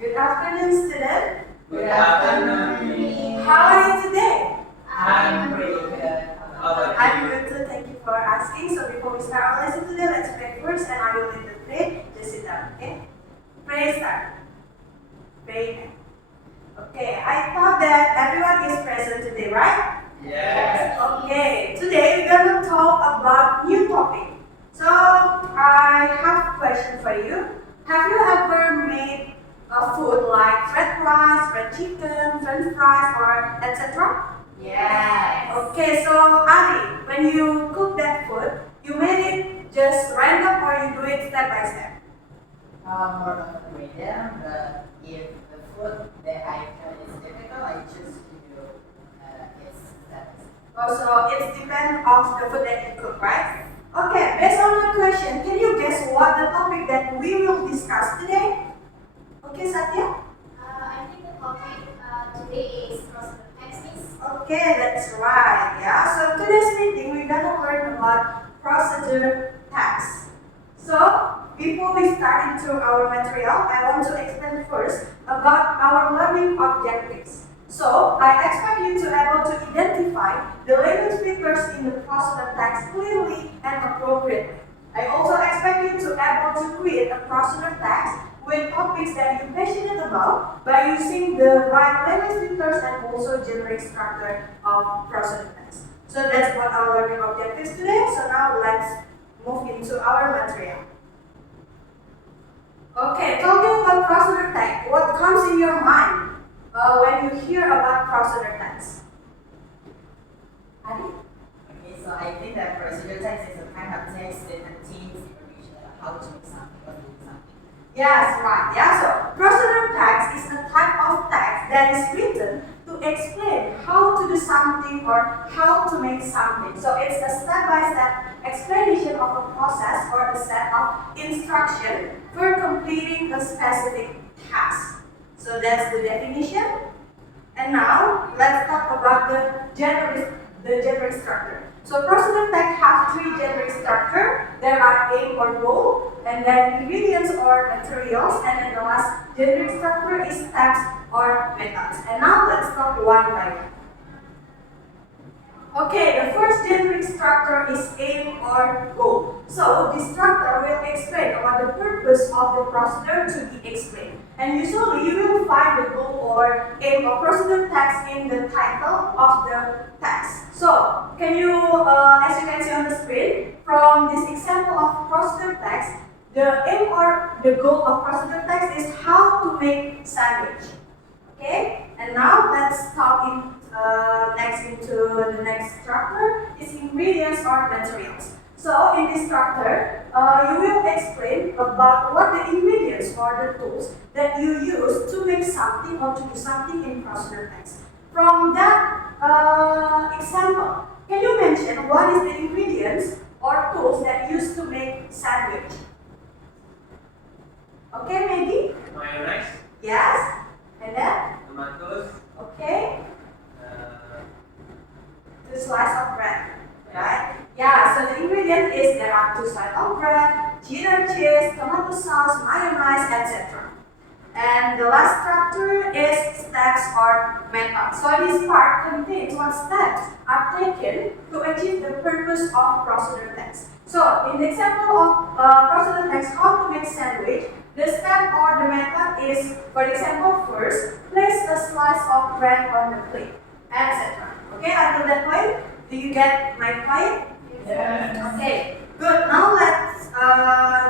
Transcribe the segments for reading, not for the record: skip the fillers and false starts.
Good afternoon, student. Good afternoon. How are you today? I'm pretty good. How about I'm you? good too. Thank you for asking. So before we start our lesson today, let's pray first, and I will lead the prayer. Just sit down, okay? Pray start. Pray. Okay. I thought that everyone is present today, right? Yes. Okay. Today we're gonna talk about new topic. So I have a question for you. Have you ever made a food like fried rice, fried chicken, french fries, or etc.? Yes. Okay, so Ali, when you cook that food, you made it just random or you do it step by step? More of a rhythm, but if the food that I cut is difficult, I choose to do its steps. Also, it depends on the food that you cook, right? Okay, based on my question, can you guess what the topic that we will discuss today? Okay, Satya? I think the topic today is cross-border taxes. Okay, that's right. Yeah. So today's meeting we're gonna learn about procedure tax. So before we start into our material, I want to explain first about our learning objectives. So I expect you to be able to identify the language features in the procedure tax clearly and appropriately. I also expect you to be able to create a procedure tax with topics that you're passionate about by using the right language filters and also generic structure of procedure text. So that's what our learning objectives today. So now let's move into our material. Okay, talking about procedure text, what comes in your mind when you hear about procedure text? Adi? Okay, so I think that procedure text is a kind of text that contains information about how to make something or do something. Yes, right. Yeah, so procedure text is a type of text that is written to explain how to do something or how to make something. So it's a step-by-step explanation of a process or a set of instructions for completing a specific task. So that's the definition. And now let's talk about the generic structure. So procedure text have three generic structure. There are aim or goal, and then ingredients or materials, and then the last generic structure is steps or methods. And now let's talk one by one. Okay, the first generic structure is aim or goal. So this structure will explain about the purpose of the procedure to be explained. And usually you will find the goal or aim of procedure text in the title of the text. So, can you, as you can see on the screen, from this example of procedure text, the aim or the goal of procedure text is how to make sandwich. Okay, and now let's talk next into the next structure is ingredients or materials. So in this structure, you will explain about what the ingredients or the tools that you use to make something or to do something in procedure text. From that example, can you mention what is the ingredients or tools that you use to make sandwich? Okay, maybe? Mayonnaise, Yes? And then? tomatoes, Okay? uh, Two slices of bread, right? Yeah, so the ingredient is there are two slices of bread, cheddar cheese, tomato sauce, mayonnaise, etc. And the last structure is steps or methods. So this part contains what steps are taken to achieve the purpose of procedure text. So in the example of procedure text, how to make sandwich, the step or the method is, for example, first, place a slice of bread on the plate, etc. Okay, until that point, do you get my point? Yes. Okay, good. Now let's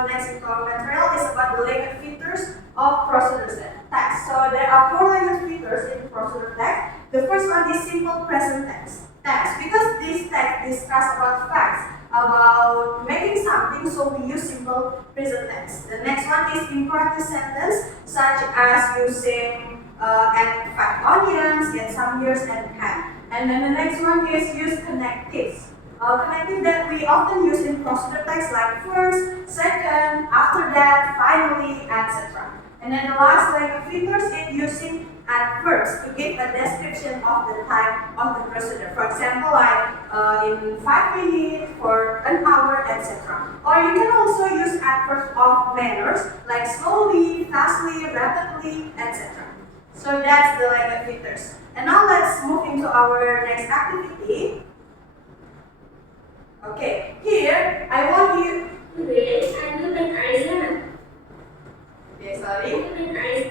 next into material is about the language features of procedure text. So there are four language features in procedure text. The first one is simple present tense text because this text discuss about facts about making something, so we use simple present tense. The next one is imperative sentence, such as using add 5 onions, get some ears and ham. And then the next one is use connectives. Connective that we often use in procedure text like first, second, after that, finally, etc. And then the last language features is using at first to give a description of the type of the procedure. For example, like in 5 minutes, for an hour, etc. Or you can also use adverbs of manners like slowly, fastly, rapidly, etc. So that's the language features. And now let's move into our next activity. Okay, here I want you. Today, I will make ice lemon. Okay, I sorry. will make ice.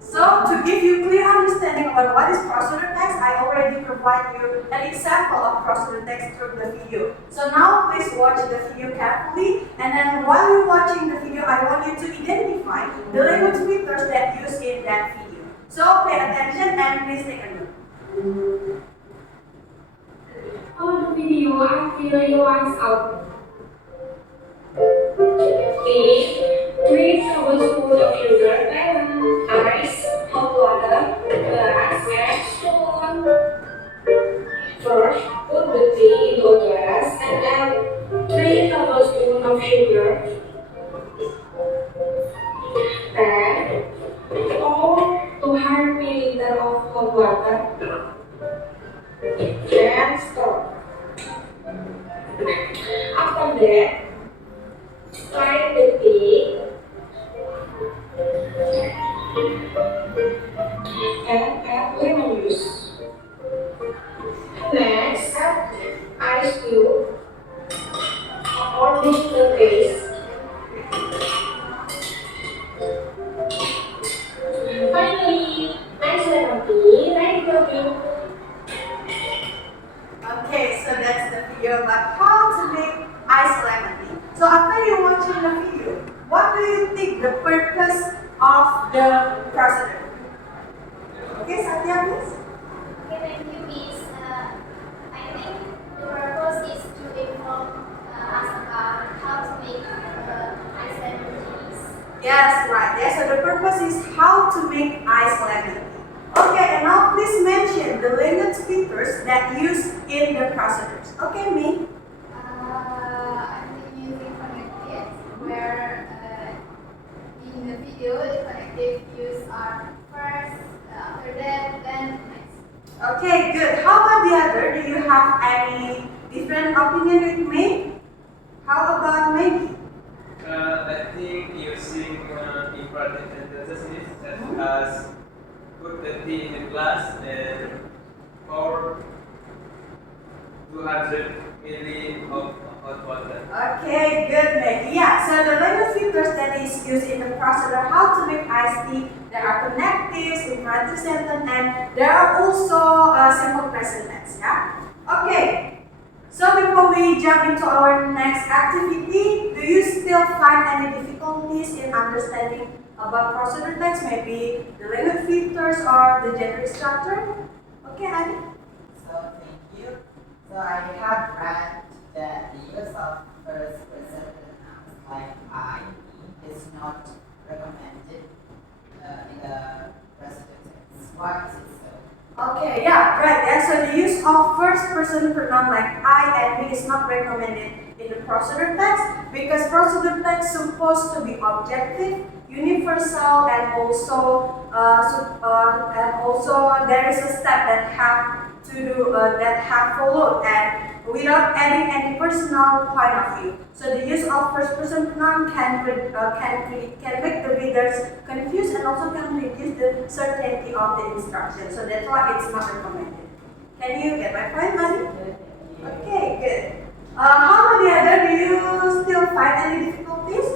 So to give you clear understanding about what is procedure text, I already provide you an example of procedure text through the video. So now please watch the video carefully, and then while you're watching the video, I want you to identify the language features that used in that video. So pay attention and please take a note. On the video, I feel your eyes out. Take 3 tablespoons of sugar, lemon, ice, hot water, glass, and spoon. First, put the tea into a glass and add 3 tablespoons of sugar. Then, pour 200 milliliters of hot water. And stop. After that, strain the tea and add lemon juice. Next, add ice cube according to the taste. Finally, ice lemon tea ready for you. Okay, so that's the video about how to make ice lemon tea. So after you watching the video, what do you think the purpose of the procedure? Okay, Sintia, please. Okay, thank you, Miss. I think the purpose is to inform us about how to make ice lemon teas. Yes, right. Yeah, so the purpose is how to make ice lemon tea. Okay, and now please mention the language features that used in the procedures. Okay, me? I'm using connected, where in the video the connective use are first, after that, then next. Okay, good. How about the other? Do you have any different opinion with me? How about Maggie? I think using imperative sentences such as put the tea in the glass and pour 200 ml of hot water. Okay, good, Maggie. Yeah, so the language features that is used in the procedure how to make iced tea, there are connectives, imperative sentence, and there are also simple present tense. Yeah. Okay. So before we jump into our next activity, do you still find any difficulties in understanding about procedure text? Maybe the language features or the gender structure? Okay, Adi. So thank you. So I have read that the use of first person pronouns like I, me is not recommended in the present tense. Why is it so? Okay, yeah, right. Yeah, so the use of first person pronoun like I and me is not recommended in the procedure text because procedure text is supposed to be objective, universal, and also there is a step that have to do that have followed and without adding any personal point of view. So the use of first person pronoun can make the readers confused and also can reduce the certainty of the instruction. So that's why it's not recommended. Can you get my point, Mari? Okay, good. How about the other? Do you still find any difficulties?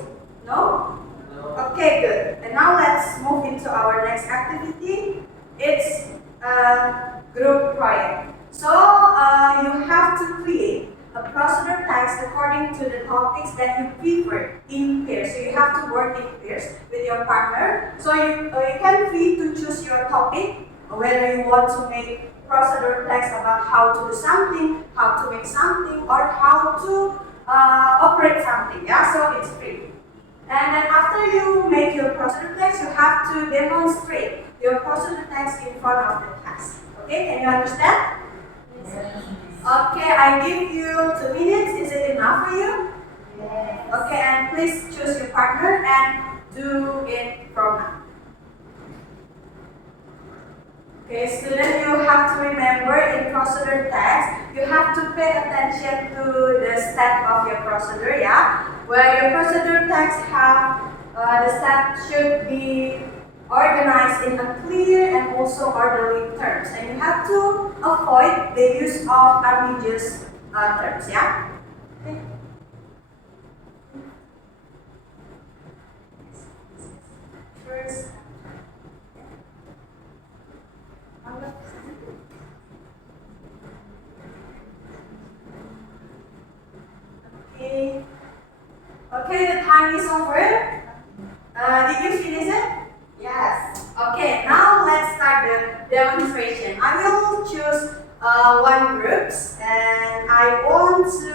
No? No. Okay, good. And now let's move into our next activity. It's a group project. So you have to create a procedure text according to the topics that you prefer in pairs. So you have to work in pairs with your partner. So you can free to choose your topic, whether you want to make procedure text about how to do something, how to make something, or how to operate something. Yeah, so it's free. And then after you make your procedure text, you have to demonstrate your procedure text in front of the class. Okay, can you understand? Okay, I give you 2 minutes. Is it enough for you? Yes. Okay, and please choose your partner and do it from now. Okay, student, you have to remember in procedure text, you have to pay attention to the step of your procedure, yeah? Where your procedure text have the step should be organized in a clear and also orderly terms, and you have to avoid the use of ambiguous terms, yeah? Okay. First. Okay. Okay, the time is over. Did you finish it? Yes. Okay, now let's start the demonstration. I will choose one groups and I want to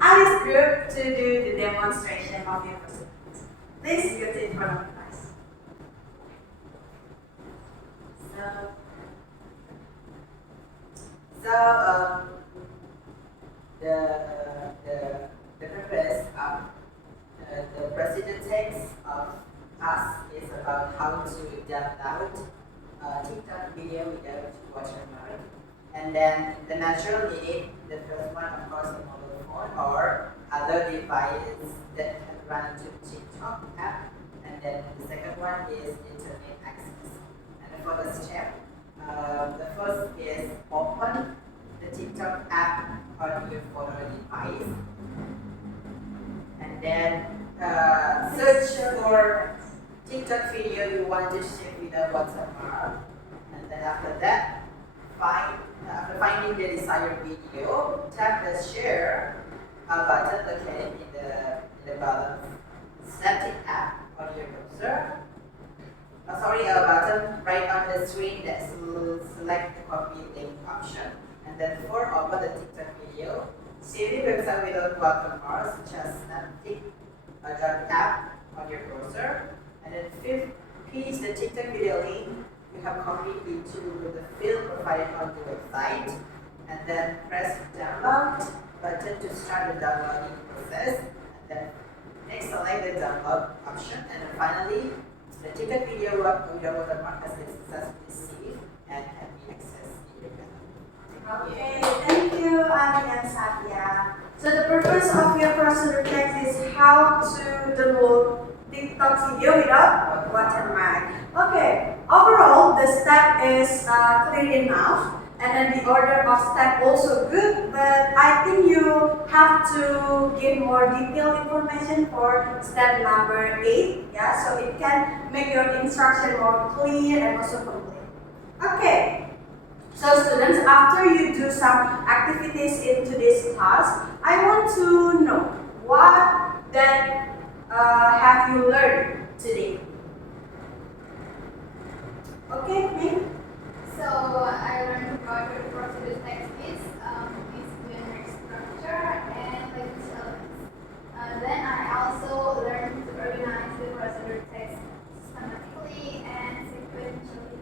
Alice group to do the demonstration of your presentations. Please get in front of the class. So, the purpose of the president text of us is about how to download TikTok video without watermark. And then the natural need, the first one, of course, the mobile phone or other device that can run to TikTok app. And then the second one is internet access. And for the step, the first is open the TikTok app on your phone or device. And then search for TikTok video you want to share with a watermark. And then after that, after finding the desired video, tap the share button located in the bottom static app on your browser. A button right on the screen that select the copy link option. And then for open the TikTok video, save the website without watermark such as snaptic.app on your browser. And then fifth, paste the TikTok video link you have copied into the field provided on the website. And then press download button to start the downloading process. And then next select the download option. And then finally, the TikTok video without watermark has been successfully saved and can be accessed in your gallery. Okay, thank you, Ali and Satya. So the purpose of your procedure text is how to download TikTok video without watermark. Okay, overall the step is clear enough, and then the order of step also good, but I think you have to give more detailed information for step number 8, yeah, so it can make your instruction more clear and also complete. Okay. So students, after you do some activities in today's class, I want to know what then have you learned today? Okay, me? So I learned about the procedure text is generic structure and language elements. Then I also learned to organize the procedure text systematically and sequentially.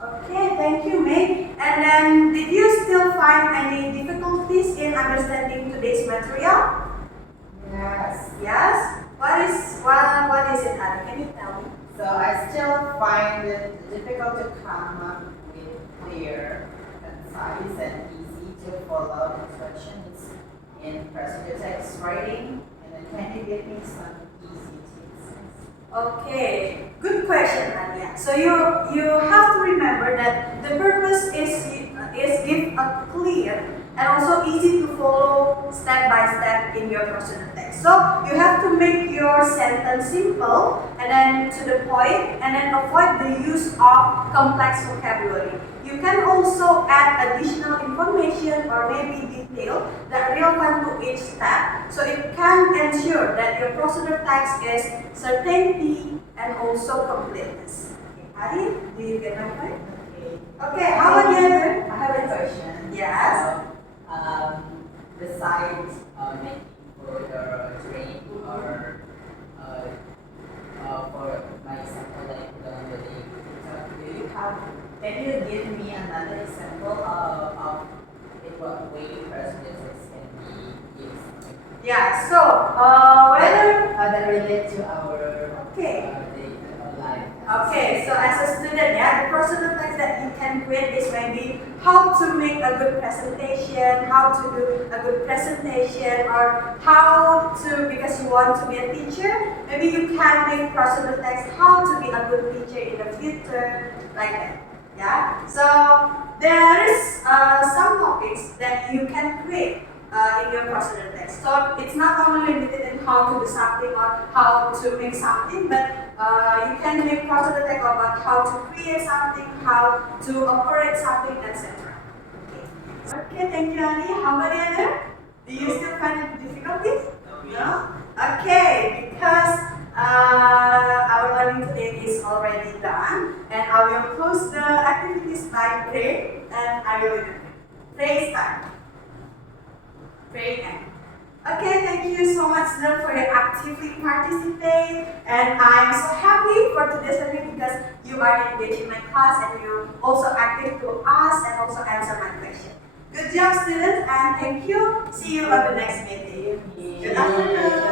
Okay, thank you, May. And then, did you still find any difficulties in understanding today's material? Yes. Yes? What is it, Anna? Can you tell me? So I still find it difficult to come up with clear, concise, and easy to follow instructions in procedure text writing. And then can you give me some easy tips? Okay, good question, Anya. So you have to remember that the purpose is give a clear and also easy to follow step by step in your procedure text. So you have to make your sentence simple and then to the point, and then avoid the use of complex vocabulary. You can also add additional information or maybe detail that relevant to each step, so it can ensure that your procedure text is certainty and also completeness. Okay, Ari, do you get my point? Okay, how about the other? I have a question. Yes. Besides making food or drink or for my example like downloading TikTok, can you give me another example of in what way procedures can be used? Yeah, so whether that relate to our okay. day life. Okay, so as a student, yeah, the personal text that you can create is maybe how to make a good presentation, how to do a good presentation, or how to, because you want to be a teacher, maybe you can make personal text how to be a good teacher in the future, like that. Yeah, so there is some topics that you can create in your personal text. So it's not only limited in how to do something or how to make something, but you can make personal text about how to create something, how to operate something, etc. Okay, thank you, Ali. How about the other? Do you still find it difficulties? No? Okay, because our learning today is already done, and I will close the activities by prayer, and I will lead it. Praise time. Pray time. Okay, thank you so much, Zul, for your actively participate, and I'm so happy for today's learning because you are engaged in my class and you also active to ask and also answer my question. Good job, students, and thank you. See you on the next meeting. Good afternoon.